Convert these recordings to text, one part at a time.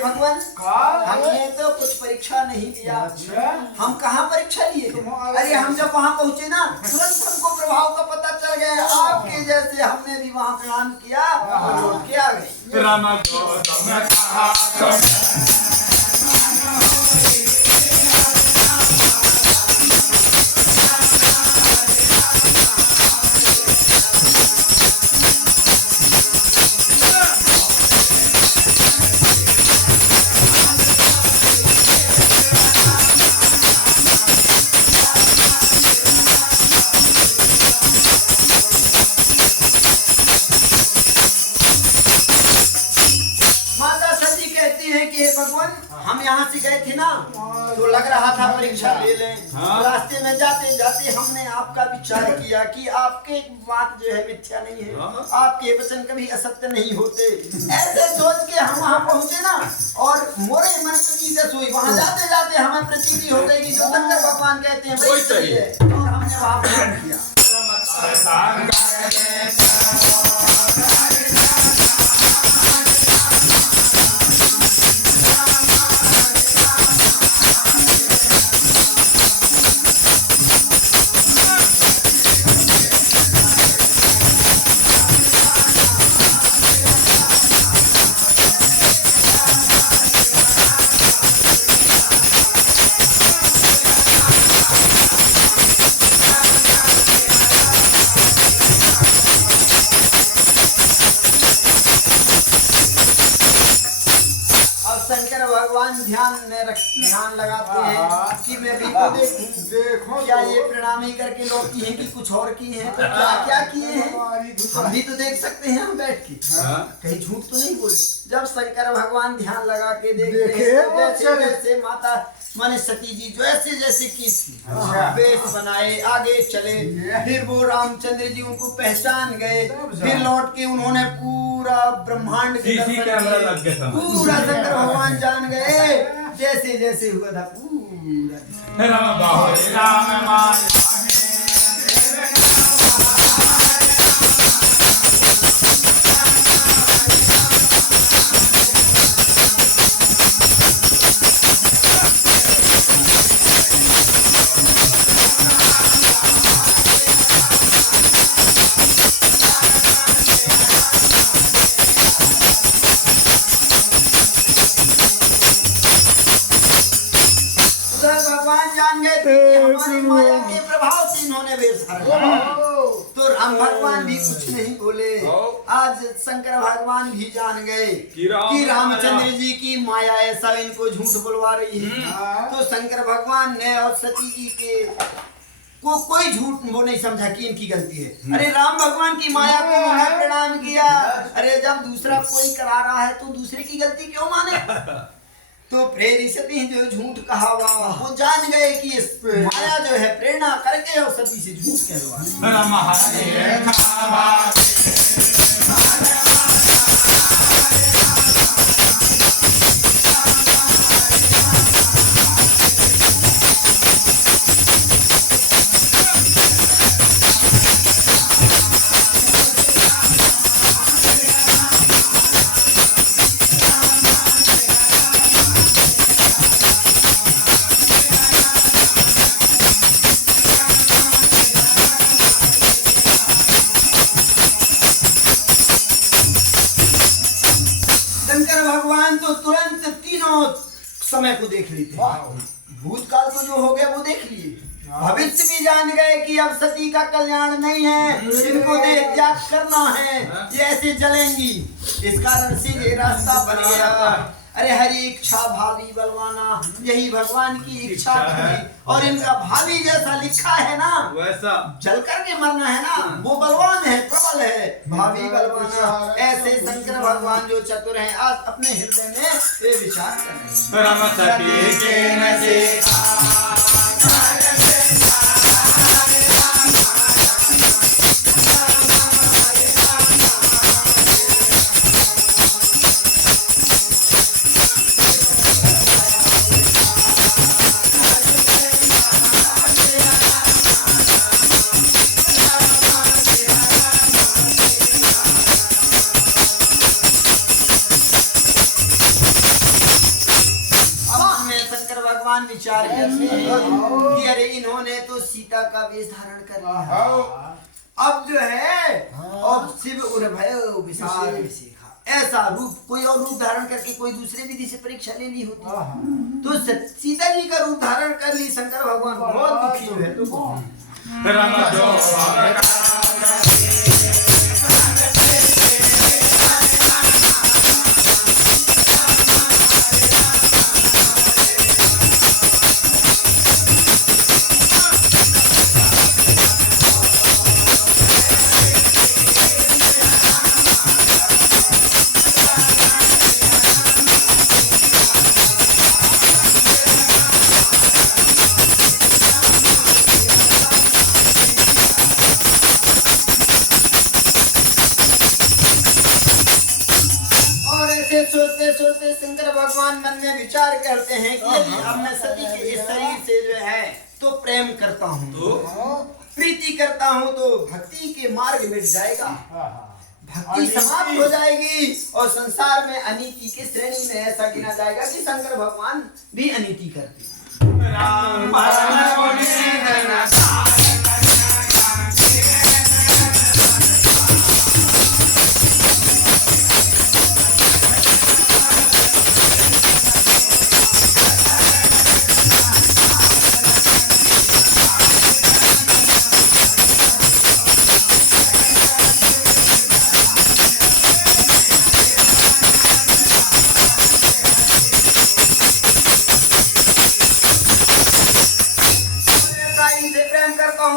भगवान हमने तो कुछ परीक्षा नहीं दिया। हम कहाँ परीक्षा लिए? अरे हम जब वहाँ पहुँचे ना तुरंत हमको प्रभाव का पता चल गया। आपके जैसे हमने भी वहाँ प्रणाम किया और लौट के आ गए। भगवान हम यहाँ से गए थे ना तो लग रहा था परीक्षा ले लें। रास्ते में जाते जाते हमने आपका विचार किया कि आपके बात जो है मिथ्या नहीं है, आपके वचन कभी असत्य नहीं होते। ऐसे सोच के हम वहाँ पहुँचे ना और मोरे मन प्रतीत हुई। वहाँ जाते जाते हमें प्रतीति हो गई कि जो शंकर भगवान कहते हैं वही सही है। और हमने वहाँ प्रणाम किया। शंकर भगवान ध्यान लगाते हैं कि मैं भी तो देखूं क्या ये प्रणामी करके लौटती हैं कि कुछ और की हैं, तो क्या क्या किए हैं हम भी तो देख सकते हैं हम बैठ के। कहीं झूठ तो नहीं बोले। जब शंकर भगवान ध्यान लगा के देखते हैं जैसे जैसे माता माने सती जी जैसे जैसे की थी वेश बनाए आगे चले। फिर वो रामचंद्र जी उनको पहचान गए। फिर लौट के उन्होंने पूरा ब्रह्मांड के दर्शन पूरा शंकर भगवान जान गए जैसे जैसे हुआ था पूरा। भगवान जान गए थे कि हमारी माया के प्रभाव से इन्होंने वेश धारण। तो राम भगवान भी कुछ नहीं बोले। आज शंकर भगवान भी जान गए कि रामचंद्र जी की माया ऐसा इनको झूठ बुलवा रही है। तो शंकर भगवान ने और सती जी के को कोई झूठ वो नहीं समझा कि इनकी गलती है। अरे राम भगवान की माया को उन्होंने प्रणाम किया। अरे जब दूसरा कोई करा रहा है तो दूसरे की गलती क्यों माने? तो प्रेरी सती जो झूठ कहा वो जान गए कि इस माया जो है प्रेरणा करके और सती से झूठ कहलवा। भगवान तो तुरंत तीनों समय को देख लेते हैं। भूतकाल को जो हो गया वो देख लिए, भविष्य भी जान गए कि अब सती का कल्याण नहीं है, इनको देह त्याग करना है, ये ऐसे जलेंगी। इस कारण से ये रास्ता बन गया। अरे हरि इच्छा भावी बलवाना, यही भगवान की इच्छा थी। और इनका भावी जैसा लिखा है ना वैसा जल करके मरना है ना, वो बलवान है, प्रबल है, भावी बलवाना। ऐसे शंकर भगवान जो चतुर हैं आज अपने हृदय में ये विचार कर रहे हैं। भगवान विचार करते हैं कि अरे इन्होंने तो सीता का वेश धारण कर लिया, अब जो है अब शिव उर्भय विशाल विशेखा, ऐसा रूप कोई और रूप धारण करके कोई दूसरे विधि से परीक्षा ले ली होती तो सीता जी का रूप धारण कर ली। शंकर भगवान बहुत दुखी है तो सोचते सोचते शंकर भगवान मन में विचार करते हैं कि यदि अब मैं सती के इस शरीर से जो है तो प्रेम करता हूँ तो प्रीति करता हूँ तो भक्ति के मार्ग मिट जाएगा, भक्ति समाप्त हो जाएगी और संसार में अनीति के श्रेणी में ऐसा गिना जाएगा कि शंकर भगवान भी अनीति करते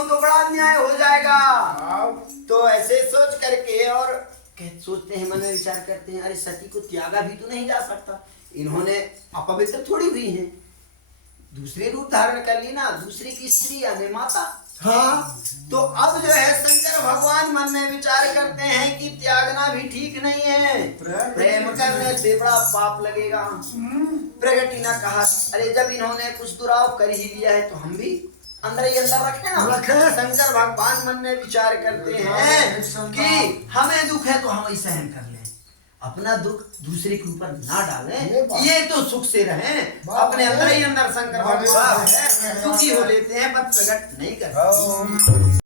तो बड़ा अन्याय हो जाएगा। तो ऐसे सोच करके और सोचते हैं, मन में विचार करते हैं अरे सती को त्यागा भी तो नहीं जा सकता, इन्होंने अपवित्र थोड़ी हुई हैं, दूसरे रूप धारण कर ली ना, दूसरी की स्त्री यानी माता। हाँ तो अब जो है शंकर भगवान मन में विचार करते हैं कि त्यागना भी ठीक नहीं है, प्रेम करने से बड़ा पाप लगेगा। प्रगति ने कहा अरे जब इन्होंने कुछ दुराव कर ही लिया है तो हम भी अंदर ही अंदर रखे ना। शंकर भगवान मन में विचार करते हैं कि हमें दुख है तो हम ही सहन कर लें, अपना दुख दूसरे के ऊपर ना डालें, ये तो सुख से रहें। अपने अंदर ही अंदर शंकर भगवान दुखी हो लेते हैं पर प्रकट नहीं करते।